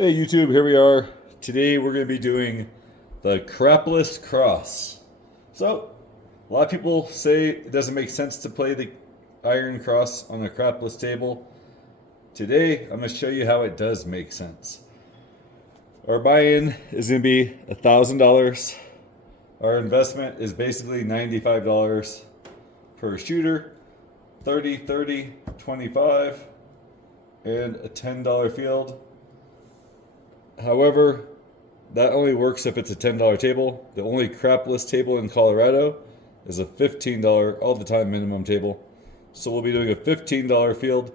Hey YouTube, here we are. Today we're going to be doing the Crapless Cross. So, a lot of people say it doesn't make sense to play the iron cross on a crapless table. Today I'm going to show you how it does make sense. Our buy-in is going to be $1,000. Our investment is basically $95 per shooter, 30, 30, 25, and a $10 field. However, that only works if it's a $10 table. The only crapless table in Colorado is a $15 all the time minimum table. So we'll be doing a $15 field,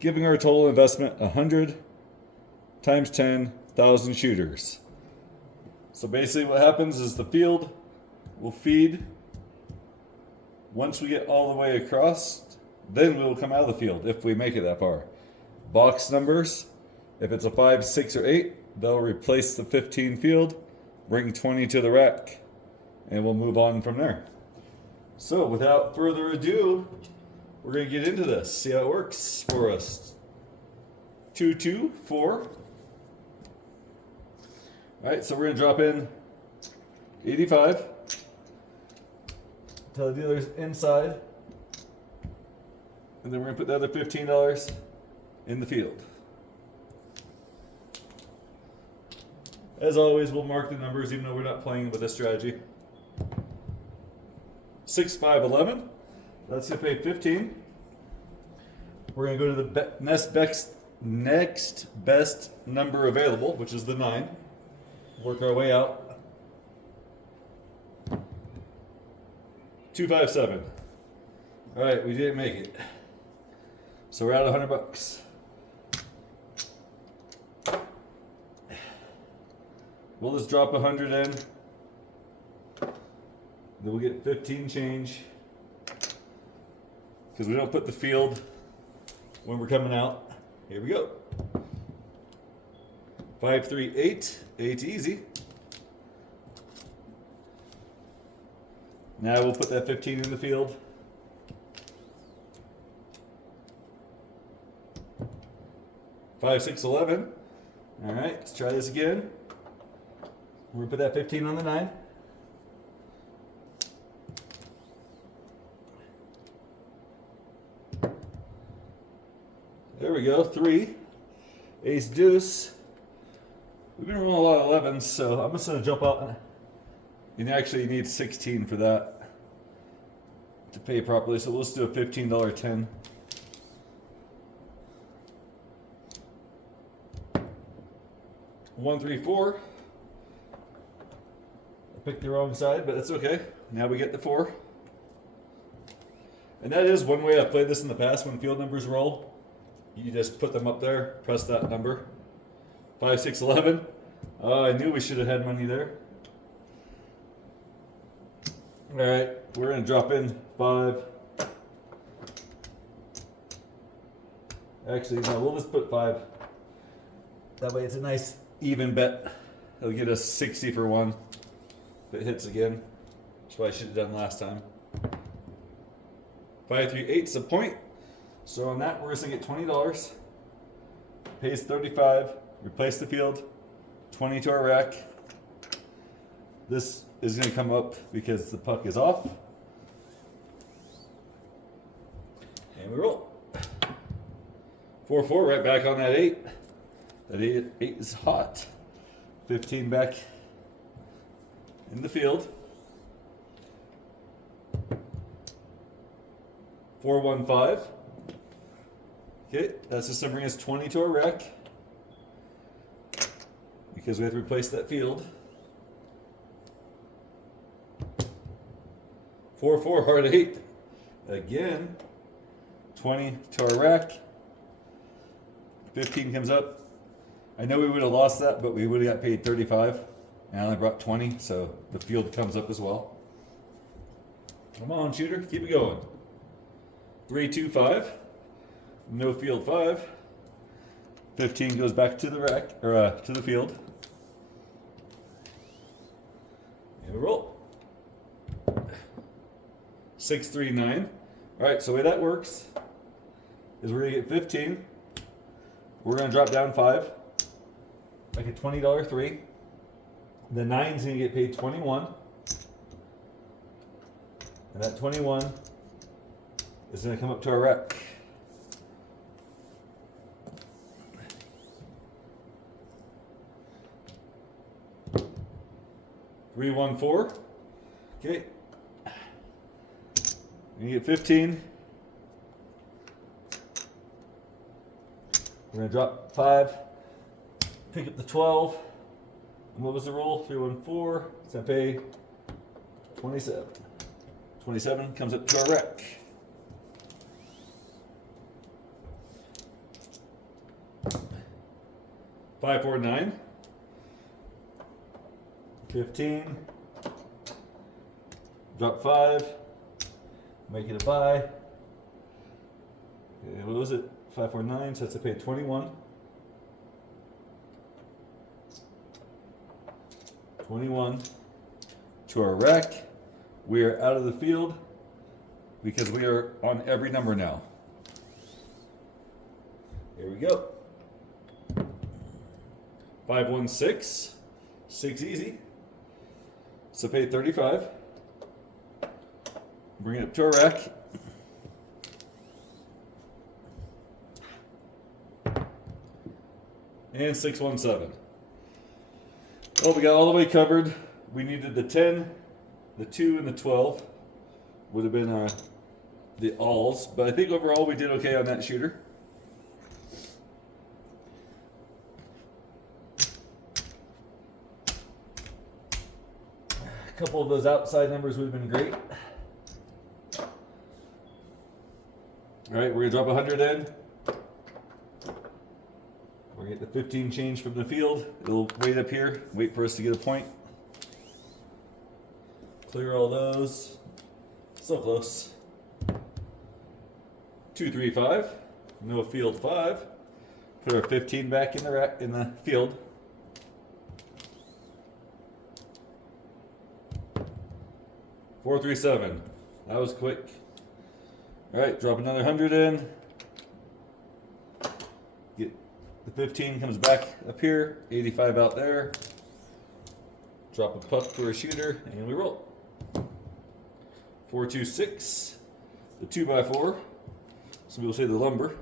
giving our total investment 100 times 10,000 shooters. So basically what happens is the field will feed. Once we get all the way across, then we will come out of the field if we make it that far. Box numbers, if it's a 5, 6, or 8, they'll replace the 15 field, bring 20 to the rack, and we'll move on from there. So without further ado, we're going to get into this, see how it works for us. 2, 2, 4. Alright, so we're going to drop in 85. Tell the dealer's inside. And then we're going to put the other $15 in the field. As always, we'll mark the numbers even though we're not playing with this strategy. 6, 5, 11. That's going to pay 15. We're going to go to the next best number available, which is the 9. Work our way out. 2, 5, 7. All right, we didn't make it. So we're out $100. We'll just drop 100 in. Then we'll get 15 change. Because we don't put the field when we're coming out. Here we go. 5, 3, 8. 8 easy. Now we'll put that 15 in the field. 5, 6, 11. All right, let's try this again. We're going to put that 15 on the 9. There we go, 3. Ace deuce. We've been rolling a lot of 11s, so I'm just going to jump out. You actually need 16 for that to pay properly, so we'll just do a $15 10. One, 3, 4. Picked the wrong side, but that's okay. Now we get the 4. And that is one way I've played this in the past when field numbers roll. You just put them up there, press that number. 5, 6, 11. Oh, I knew we should have had money there. Alright, we're going to drop in 5. Actually, no, we'll just put 5. That way it's a nice even bet. It'll get us 60 for 1. If it hits again. That's what I should have done last time. 5, 3, 8 is a point. So on that, we're just going to get $20. Pays 35. Replace the field. 20 to our rack. This is going to come up because the puck is off. And we roll. 4, 4, right back on that 8. That 8 is hot. 15 back in the field. 4, 1, 5. Okay, that's just going to bring us 20 to our rack because we have to replace that field. 4, 4, hard 8. Again, 20 to our rack. 15 comes up. I know we would have lost that, but we would have got paid 35. And I only brought 20, so the field comes up as well. Come on, shooter, keep it going. 3, 2, 5. No field 5. 15 goes back to the rack, or to the field. And we roll. 6, 3, 9. All right, so the way that works is we're gonna get 15. We're gonna drop down 5. like a $20 three. The 9's gonna get paid 21. And that 21 is gonna come up to our rack. Three, 1, 4. Okay. You get 15. We're gonna drop 5. Pick up the 12. And what was the roll? 3, 1, 4. It's gonna pay 27. 27 comes up to our rack. Five, 4, 9. 15. Drop 5. Make it a buy. Okay, what was it? 5, 4, 9. So that's a pay 21. 21 to our rack. We are out of the field because we are on every number now. Here we go. 5, 1, 6. 6 easy. So pay 35. Bring it up to our rack. And 6, 1, 7. Well, we got all the way covered. We needed the 10, the 2, and the 12. Would have been the alls. But I think overall we did okay on that shooter. A couple of those outside numbers would have been great. All right, we're gonna drop 100 in. We're gonna get the 15 change from the field. It'll wait up here, wait for us to get a point. Clear all those. So close. 2, 3, 5. No field 5. Put our 15 back in the rack in the field. Four, 3, 7. That was quick. All right, drop another 100 in. Get the 15 comes back up here. 85 out there. Drop a puck for a shooter, and we roll. 4, 2, 6. The 2x4. Some people say the lumber.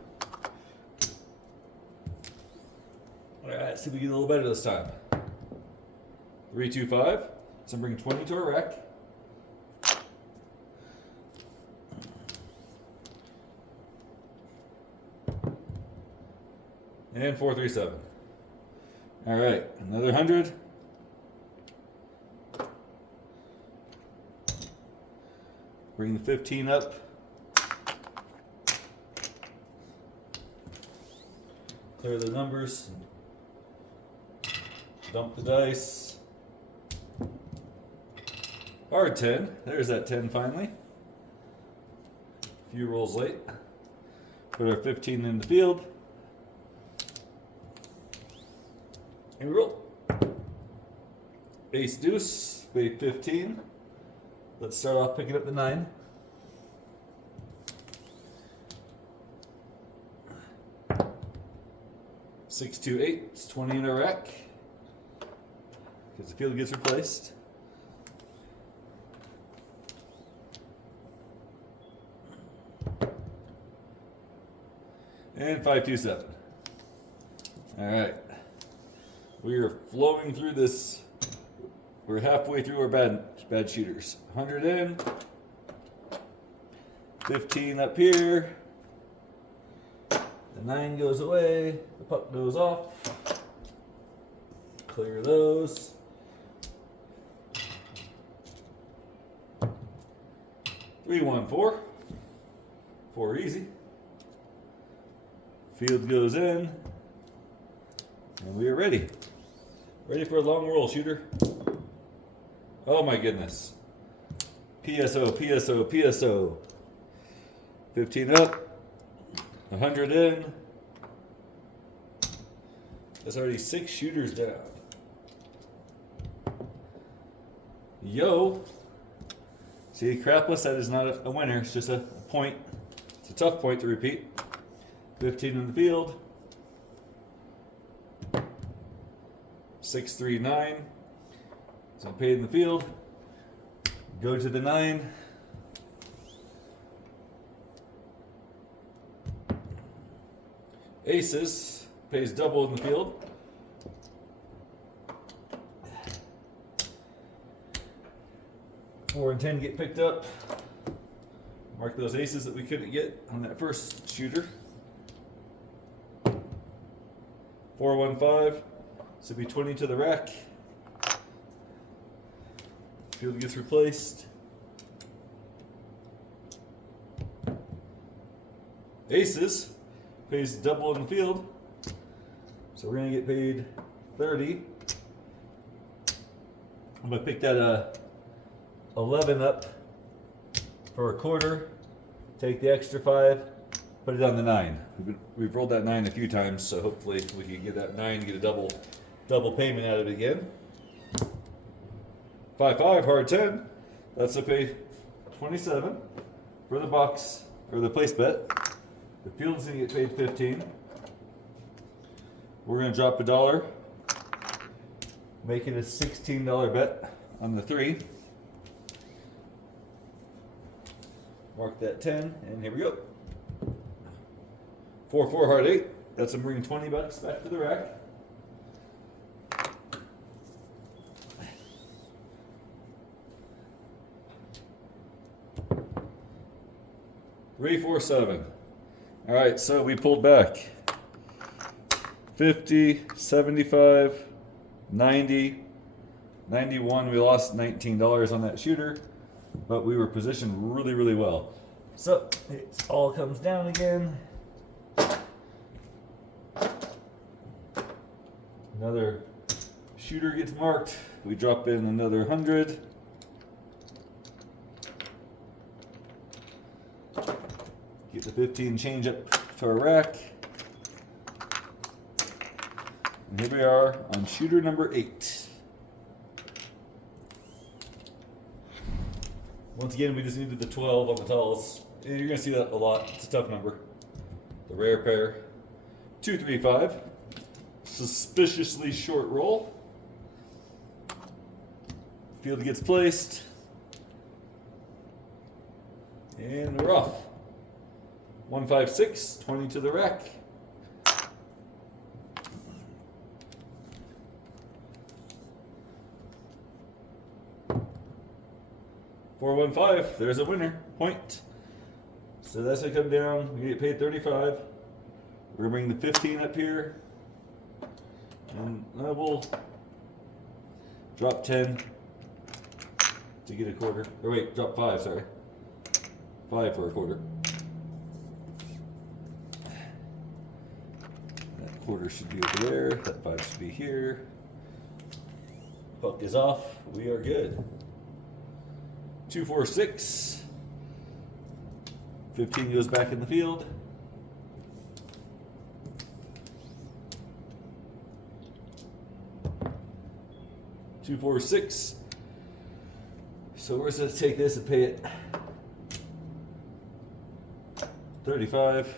All right, see if we get a little better this time. 3, 2, 5. So I'm bringing 20 to our rack. And 4, 3, 7. All right, another 100. Bring the 15 up. Clear the numbers. Dump the dice. Hard 10. There's that 10 finally. A few rolls late. Put our 15 in the field. And we roll. Ace deuce, spade 15. Let's start off picking up the 9. Six, 2, 8. It's 20 in a rack. Because the field gets replaced. And 5, 2, 7. All right. We are flowing through this. We're halfway through our bad shooters. 100 in. 15 up here. The 9 goes away. The puck goes off. Clear those. Three, 1, 4. 4 easy. Field goes in. And we are ready. Ready for a long roll, shooter. Oh my goodness. PSO, PSO, PSO. 15 up. 100 in. That's already 6 shooters down. Yo. See, Crapless, that is not a winner. It's just a point. It's a tough point to repeat. 15 in the field. 639. So paid in the field. Go to the 9. Aces pays double in the field. Four and 10 get picked up. Mark those aces that we couldn't get on that first shooter. 415. So it'll be 20 to the rack. Field gets replaced. Aces pays double in the field. So we're gonna get paid 30. I'm gonna pick that 11 up for a quarter. Take the extra 5, put it on the 9. We've rolled that 9 a few times, so hopefully we can get that 9, get a double payment out of it again. 5-5, hard 10. That's a pay 27 for the box or the place bet. The field's gonna get paid 15. We're gonna drop $1, make it a $16 bet on the 3. Mark that 10, and here we go. 4-4 hard 8. That's gonna bring $20 back to the rack. Three, 4, 7. All right, so we pulled back 50, 75, 90, 91. We lost $19 on that shooter, but we were positioned really, really well. So it all comes down again. Another shooter gets marked. We drop in another 100. Get the 15 change up to our rack. And here we are on shooter number 8. Once again, we just needed the 12 on the talls. And you're going to see that a lot. It's a tough number. The rare pair. 2, 3, 5. Suspiciously short roll. Field gets placed. And we're off. 1, 5, 6, 20 to the rack. Four, 1, 5, there's a winner, point. So that's gonna come down, we get paid 35. We're gonna bring the 15 up here. And we'll drop 10 to get a quarter. Or wait, drop 5, sorry. 5 for a quarter. Quarter should be over there. That 5 should be here. Puck is off. We are good. 2, 4, 6. 15 goes back in the field. Two, 4, 6. So we're going to take this and pay it 35.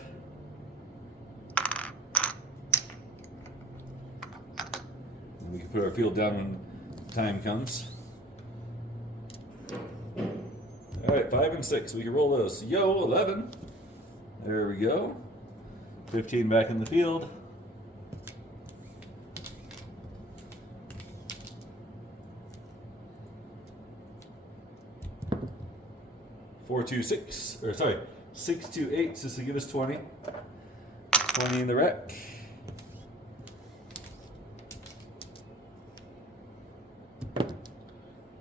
We can put our field down when time comes. All right, 5 and 6. We can roll those. Yo, 11. There we go. 15 back in the field. Four, 2, 6. Or sorry, 6, 2, 8. So this will give us 20. 20 in the rack.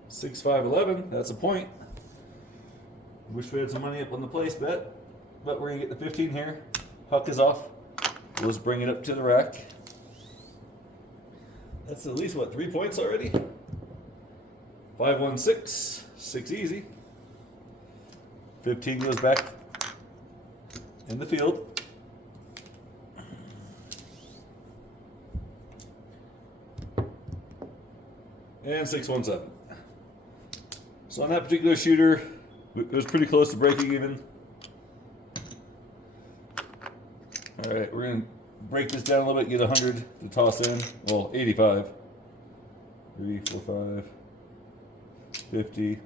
Six, 5, 11. That's a point. Wish we had some money up on the place bet, but we're gonna get the 15 here. Huck is off. Let's bring it up to the rack. That's at least what, 3 points already? 5, 1, 6. 6 easy. 15 goes back in the field. And 6, 1, 7. So on that particular shooter, it was pretty close to breaking even. All right, we're gonna break this down a little bit, get 100 to toss in. Well, 85. 3, 4, 5, 50,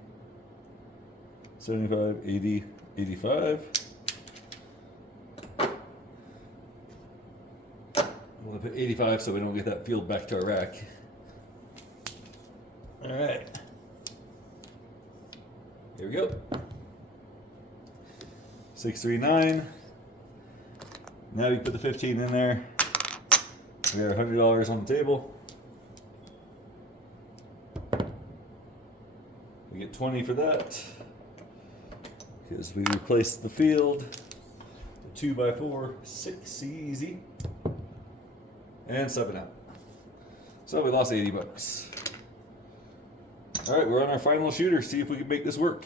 75, 80, 85. I'm going to put 85 so we don't get that field back to our rack. All right. Here we go. 639. Now we put the 15 in there. We got $100 on the table. We get 20 for that because we replaced the field. 2x4, 6 easy, and 7 out. So we lost 80 bucks. All right, we're on our final shooter. See if we can make this work.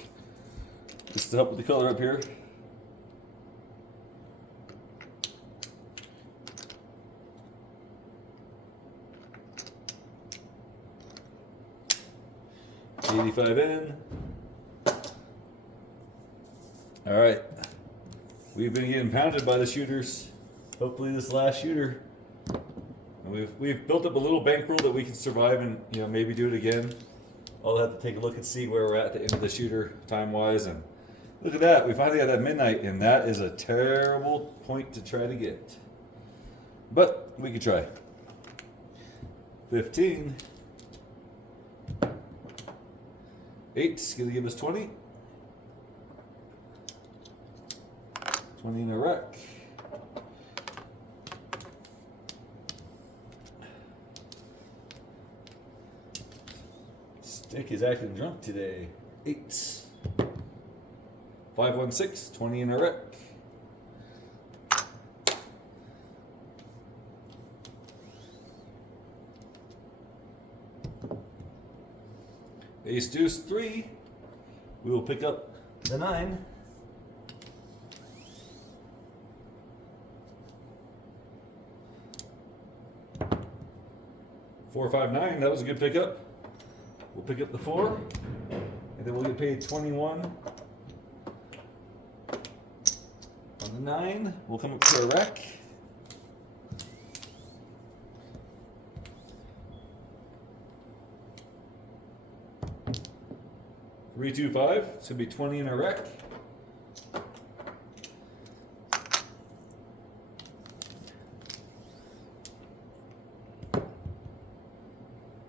Just to help with the color up here. $85 in. All right. We've been getting pounded by the shooters. Hopefully this last shooter. And we've built up a little bankroll that we can survive and maybe do it again. I'll have to take a look and see where we're at the end of the shooter time-wise. And look at that. We finally got that midnight, and that is a terrible point to try to get. But we can try. 15. 8's going to give us 20. 20 in a rack. Stick is acting drunk today. 8. 516, 20 in a wreck. Ace deuce 3. We will pick up the 9. Four, 5, 9. That was a good pickup. We'll pick up the 4, and then we'll get paid 21 on the 9. We'll come up to our rack. Three, 2, 5. It's gonna be 20 in our rack.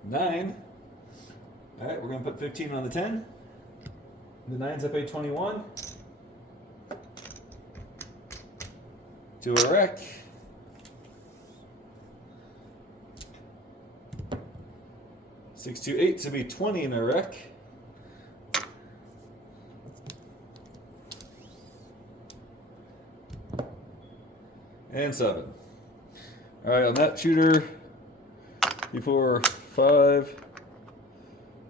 Nine. All right, we're gonna put 15 on the 10. The 9's I paid 21. To a rack. Six, 2, 8 to be 20 in a rack. And 7. All right, on that shooter, 3, 4, 5,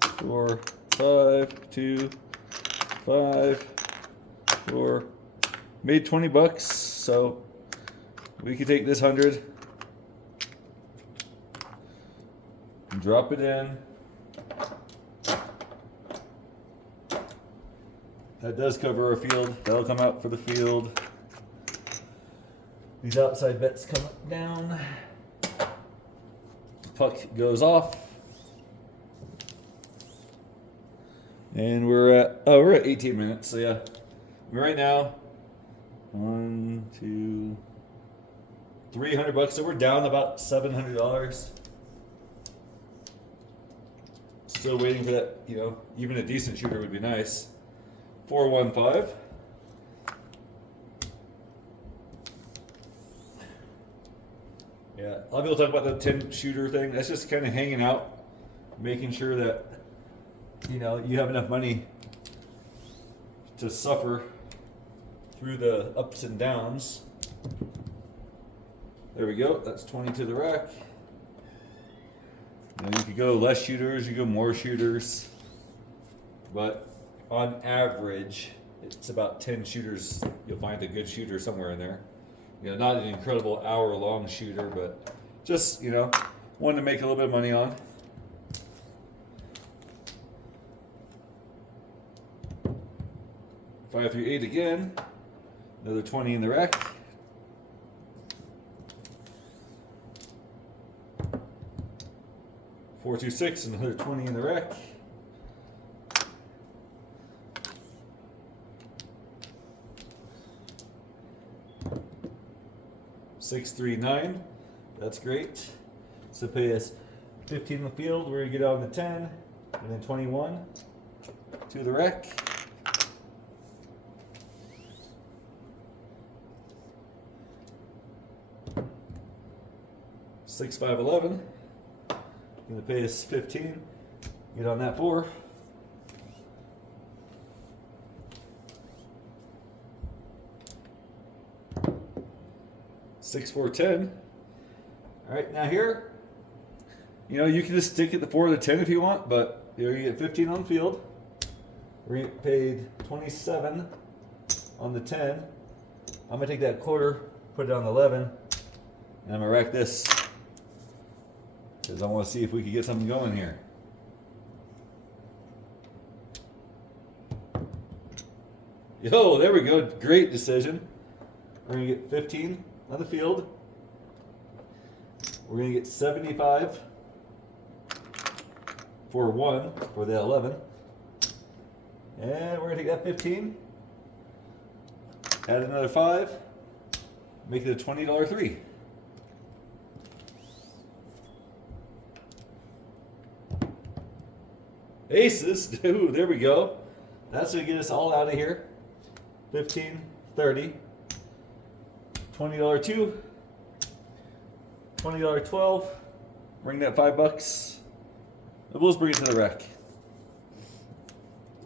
4, 5, 2, 5, 4. Made 20 bucks, so we could take this 100 and drop it in. That does cover our field. That'll come out for the field. These outside bets come down. Puck goes off. And we're at 18 minutes, so yeah. Right now, 1, 2, 300 bucks. So we're down about $700. Still waiting for that, even a decent shooter would be nice. 415. Yeah, a lot of people talk about the 10 shooter thing. That's just kind of hanging out, making sure that you have enough money to suffer through the ups and downs. There we go. That's 20 to the rack. You could go less shooters, you go more shooters, but on average, it's about 10 shooters. You'll find a good shooter somewhere in there. Not an incredible hour-long shooter, but just, one to make a little bit of money on. Five through 8 again. Another 20 in the rack. 426 and 120 in the rack. $639. That's great. So pay us 15 in the field. We're gonna get out of the 10, and then 21 to the rack. $6,511. Gonna pay us 15. Get on that 4. $6,410. All right, now here, you can just stick at the 4 or the 10 if you want, but you get 15 on the field. We get paid 27 on the 10. I'm gonna take that quarter, put it on the 11, and I'm gonna rack this because I want to see if we can get something going here. Yo, there we go. Great decision. We're gonna get 15 on the field. We're gonna get 75 for 1 for the 11. And we're gonna take that 15, add another 5, make it a $20 3. Aces, dude, there we go. That's gonna get us all out of here. 15, 30, $20 2, $20 12. Bring that $5. We'll just bring it to the rack.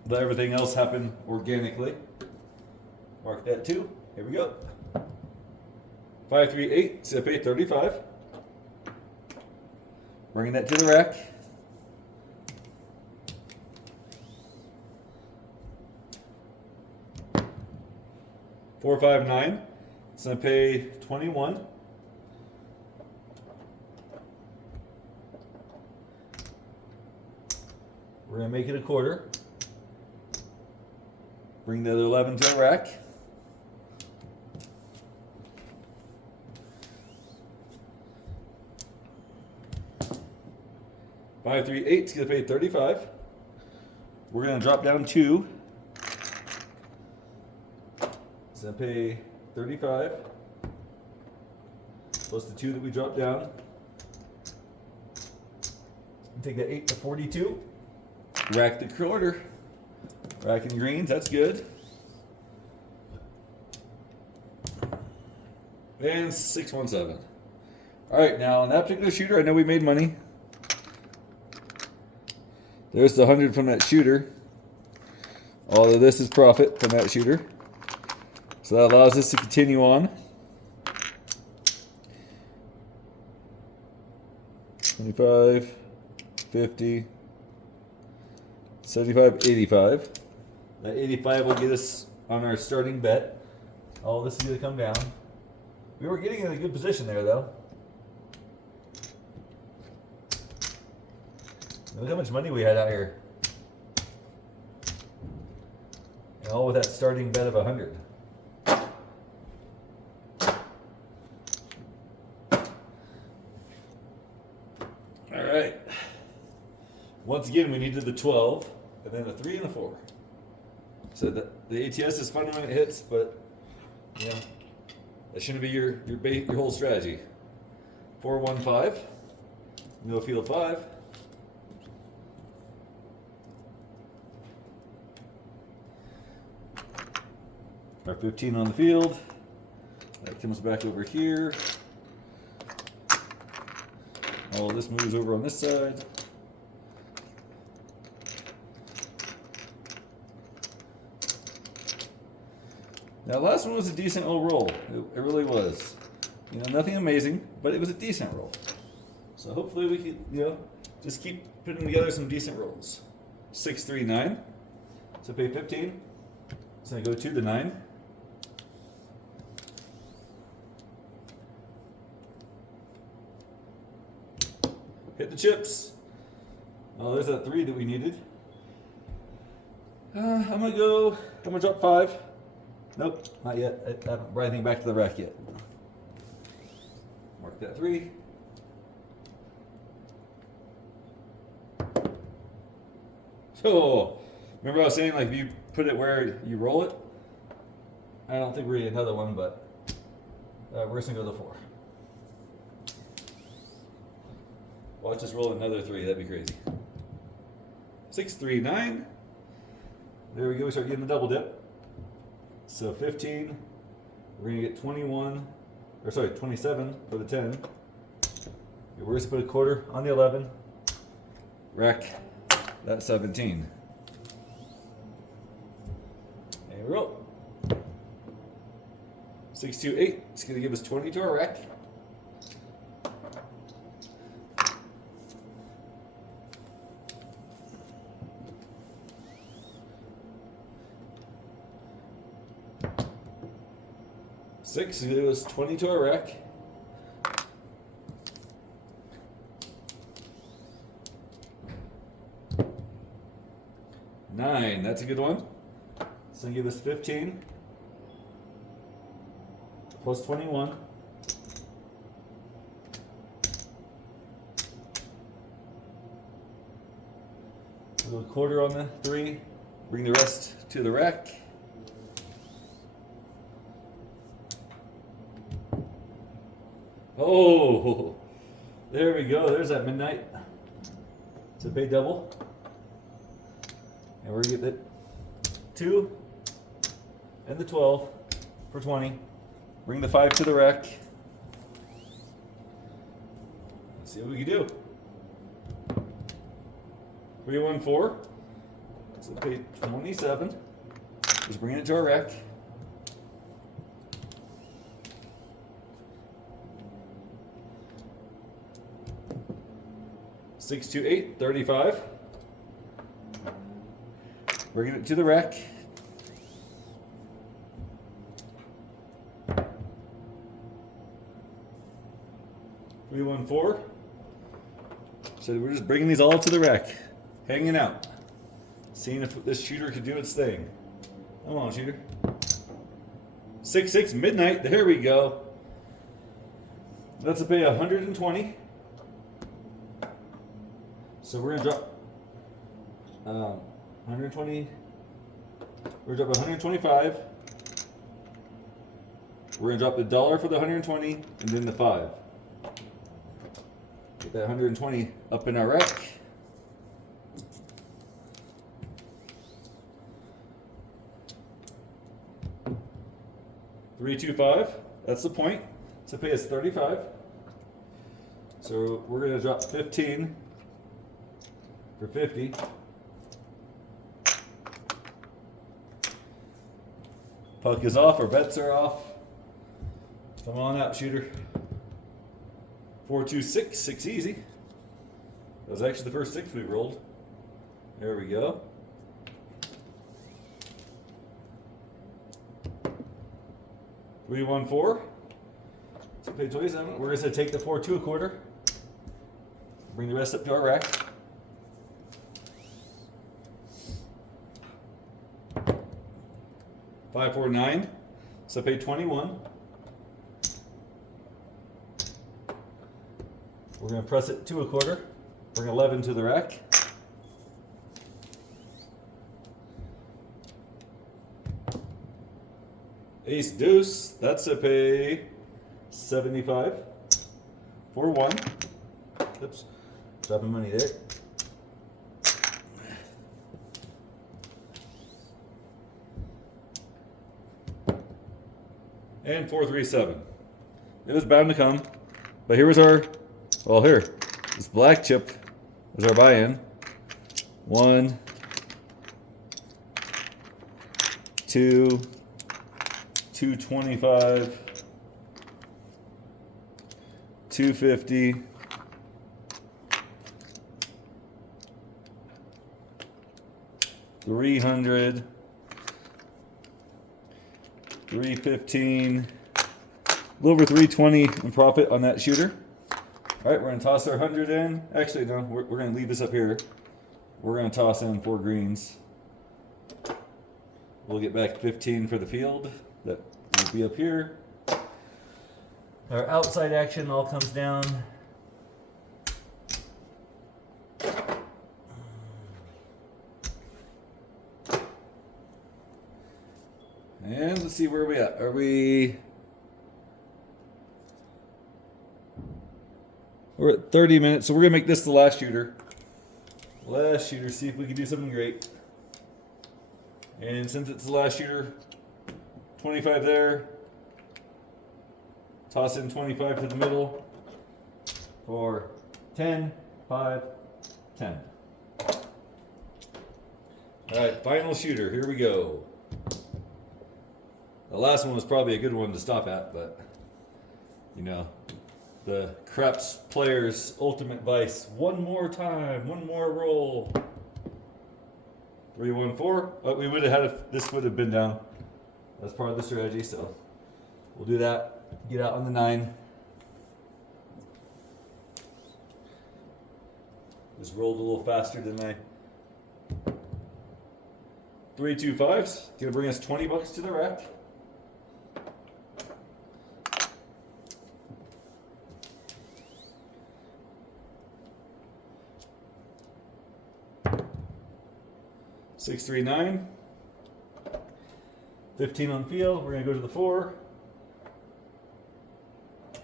Let everything else happen organically. Mark that 2. Here we go. 538. So I pay 35. Bringing that to the rack. $459. So I pay 21. We're gonna make it a quarter. Bring the other 11 to the rack. $538 is gonna pay 35. We're gonna drop down 2. So I pay 35 plus the 2 that we dropped down. Take that 8 to 42. Rack the quarter. Racking greens, that's good. And 617. All right, now on that particular shooter, I know we made money. There's the 100 from that shooter. All of this is profit from that shooter. So that allows us to continue on. 25, 50, 75, 85. That 85 will get us on our starting bet. All this is going to come down. We were getting in a good position there, though. Look how much money we had out here. And all with that starting bet of 100. All right. Once again, we needed the 12, and then a 3 and a 4. So the ATS is fun when it hits, but that shouldn't be your whole strategy. 415, no field 5. Our 15 on the field. That comes back over here. All this moves over on this side. Now, last one was a decent little roll. It really was. Nothing amazing, but it was a decent roll. So hopefully we can, just keep putting together some decent rolls. 639. So pay 15. It's gonna go to the 9. Hit the chips. Oh, there's that 3 that we needed. I'm gonna drop 5. Nope, not yet. I haven't brought anything back to the rack yet. Mark that 3. Oh, remember I was saying like if you put it where you roll it? I don't think we're gonna get another one, but we're just gonna go to 4. Watch us roll another 3. That'd be crazy. 6, 3, 9. There we go. We start getting the double dip. So 15. We're gonna get 21, or sorry, 27 for the 10. We're just gonna put a quarter on the 11. Rack that 17. And we roll. 6, 2, 8. It's gonna give us 20 to our rack. Six, it was 20 to our rack. Nine, that's a good one. So give us 15 plus 21. A little quarter on the 3. Bring the rest to the rack. Oh, there we go. There's that midnight. It's a big double. And we're going to get the 2 and the 12 for 20. Bring the 5 to the rack. Let's see what we can do. 3, 1, 4. So pay 27. Just bring it to our rack. 6, 2, 8, 35. Bringing it to the rack. Three, 1, 4. So we're just bringing these all to the rack, hanging out, seeing if this shooter could do its thing. Come on, shooter. 6, 6, midnight. There we go. That's a pay 120. So we're gonna drop 120. We're gonna drop 125. We're gonna drop the $1 for the 120, and then the 5. Get that 120 up in our rack. Three, 2, 5. That's the point. So pay us 35. So we're gonna drop 15. For 50. Puck is off, our bets are off. Come on out, shooter. 4, 2, 6, 6 easy. That was actually the first 6 we rolled. There we go. Three, 1, 4. So pay 27. We're gonna take the 4, 2 a quarter. Bring the rest up to our rack. 5, 4, 9. So pay 21. We're going to press it 2 a quarter. Bring 11 to the rack. Ace deuce. That's a pay 75 for 1. Oops. Dropping money there. And 4, 3, 7. It was bound to come. But here was our, well, here, this black chip was our buy-in. 1, 2, 225, 250, 300, 315, a little over 320 in profit on that shooter. All right, we're gonna toss our 100 in. Actually, no, we're gonna leave this up here. We're gonna toss in 4 greens. We'll get back 15 for the field. That will be up here. Our outside action all comes down. And let's see where we at. We're at 30 minutes, so we're gonna make this the last shooter. Last shooter, see if we can do something great. And since it's the last shooter, 25 there. Toss in 25 to the middle for 10, 5, 10. All right, final shooter, here we go. The last one was probably a good one to stop at, but you know, the Craps player's ultimate vice. One more time, one more roll. 3, 1, 4. But we would have had this would have been down. That's part of the strategy, so we'll do that. Get out on the 9. Just rolled a little faster than I. 3, 2, 5s. Gonna bring us $20 to the rack. Six, 3, 9. 15 on field. We're gonna go to the 4.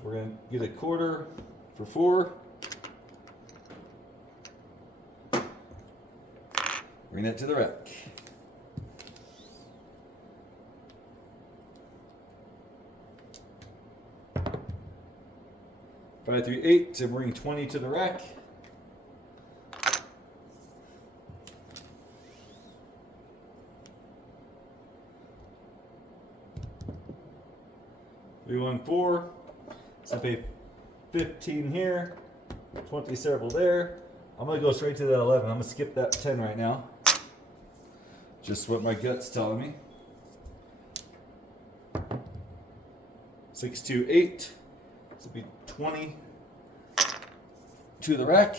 We're gonna get a quarter for 4. Bring that to the rack. Five, 3, 8. So bring 20 to the rack. Three, 1, 4. So pay 15 here, 20 several there. I'm gonna go straight to that 11. I'm gonna skip that 10 right now. Just what my gut's telling me. 6, 2, 8. This will be 20 to the rack.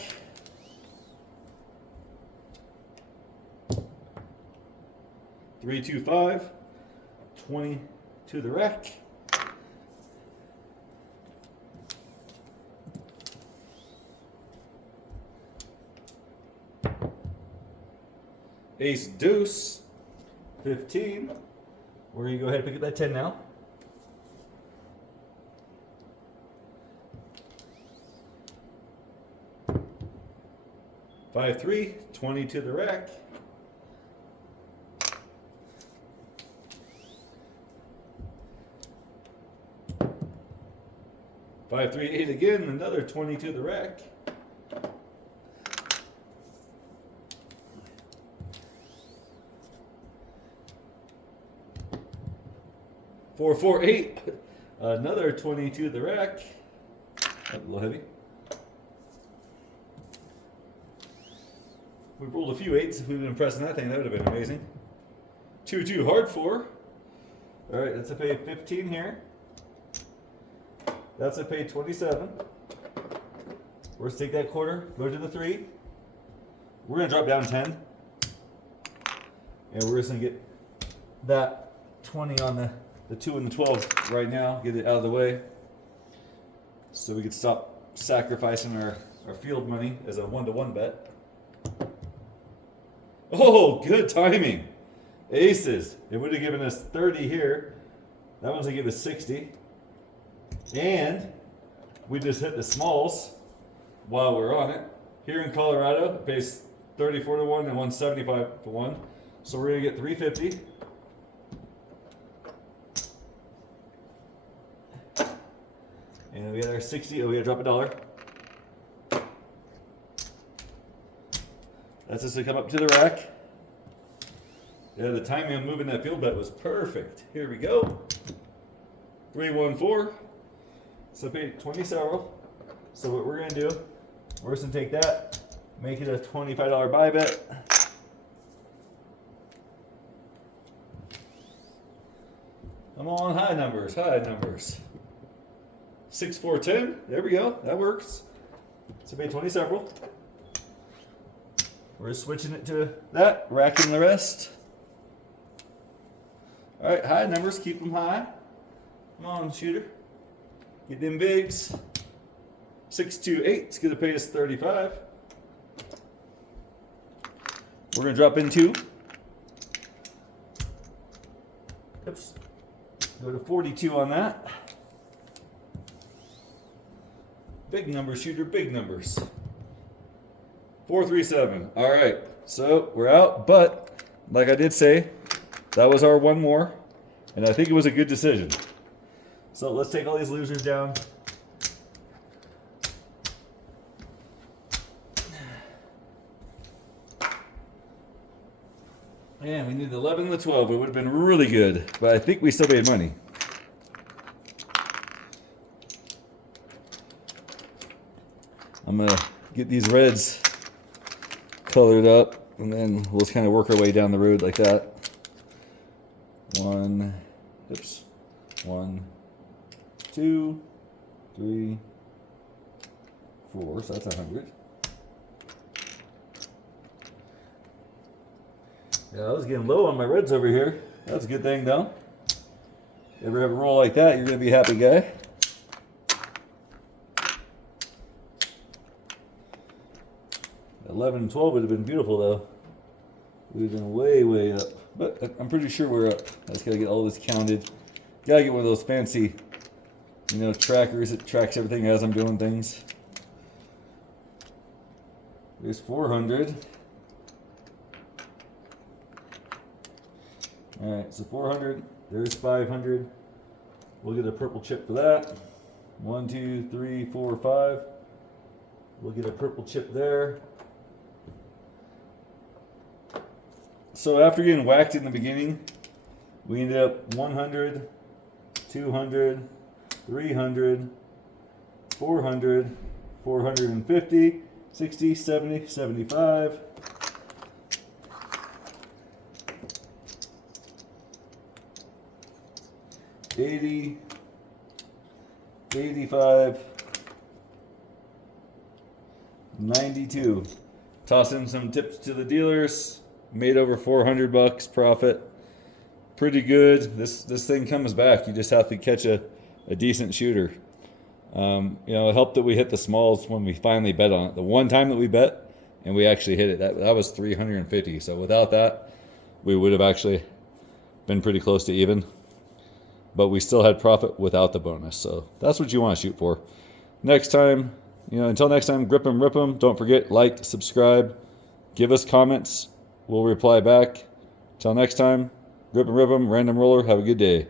Three, 2, 5. 20 to the rack. Ace deuce, 15. We're gonna go ahead and pick up that 10 now. Five, 3, 20 to the rack. Five, 3, 8 again, another 20 to the rack. 4, 4, 8. Another 20 to the rack. A little heavy. We've rolled a few 8s. If we'd been pressing that thing, that would have been amazing. 2, 2, hard 4. All right, that's a pay 15 here. That's a pay 27. We're going to take that quarter, go to the 3. We're going to drop down 10. And we're just going to get that 20 on the 2 and the 12 right now, get it out of the way so we can stop sacrificing our field money as a 1-to-1 bet. Oh, good timing. Aces. It would have given us 30 here. That one's going to give us 60. And we just hit the smalls while we're on it. Here in Colorado, it pays 34 to 1 and 175 to 1. So we're going to get 350. And we got our 60. Oh, we got to drop $1. That's just to come up to the rack. Yeah, the timing of moving that field bet was perfect. Here we go. 3, 1, 4. So pay 20 several. So what we're going to do, we're just going to take that, make it a $25 buy bet. I'm on high numbers, high numbers. 6, 4, 10. There we go. That works. So pay 20 several. We're switching it to that, racking the rest. All right, high numbers, keep them high. Come on, shooter. Get them bigs. 6, 2, 8. It's going to pay us 35. We're going to drop in 2. Oops. Go to 42 on that. Big number shooter, big numbers. 437. All right, so we're out, but like I did say, that was our one more, and I think it was a good decision. So let's take all these losers down. And we need the 11 and the 12. It would have been really good, but I think we still made money. I'm going to get these reds colored up, and then we'll just kind of work our way down the road like that. 1, 2, 3, 4, so that's 100. Yeah, I was getting low on my reds over here. That's a good thing, though. Ever have a roll like that, you're going to be a happy guy. $11 and $12 would have been beautiful, though. We'd have been way, way up. But I'm pretty sure we're up. I just got to get all this counted. Got to get one of those fancy, trackers that tracks everything as I'm doing things. There's 400. Alright, so 400, there's 500. We'll get a purple chip for that. 1, 2, 3, 4, 5. We'll get a purple chip there. So after getting whacked in the beginning, we ended up 100, 200, 300, 400, 450, 60, 70, 75. 80, 85, 92. Toss in some tips to the dealers. Made over $400 profit. Pretty good. This thing comes back. You just have to catch a decent shooter. It helped that we hit the smalls when we finally bet on it. The one time that we bet and we actually hit it, that was 350. So without that, we would have actually been pretty close to even. But we still had profit without the bonus. So that's what you want to shoot for. Next time, until next time, grip 'em, rip 'em. Don't forget, like, subscribe, give us comments. We'll reply back. Till next time, grip 'em, rip 'em, random roller. Have a good day.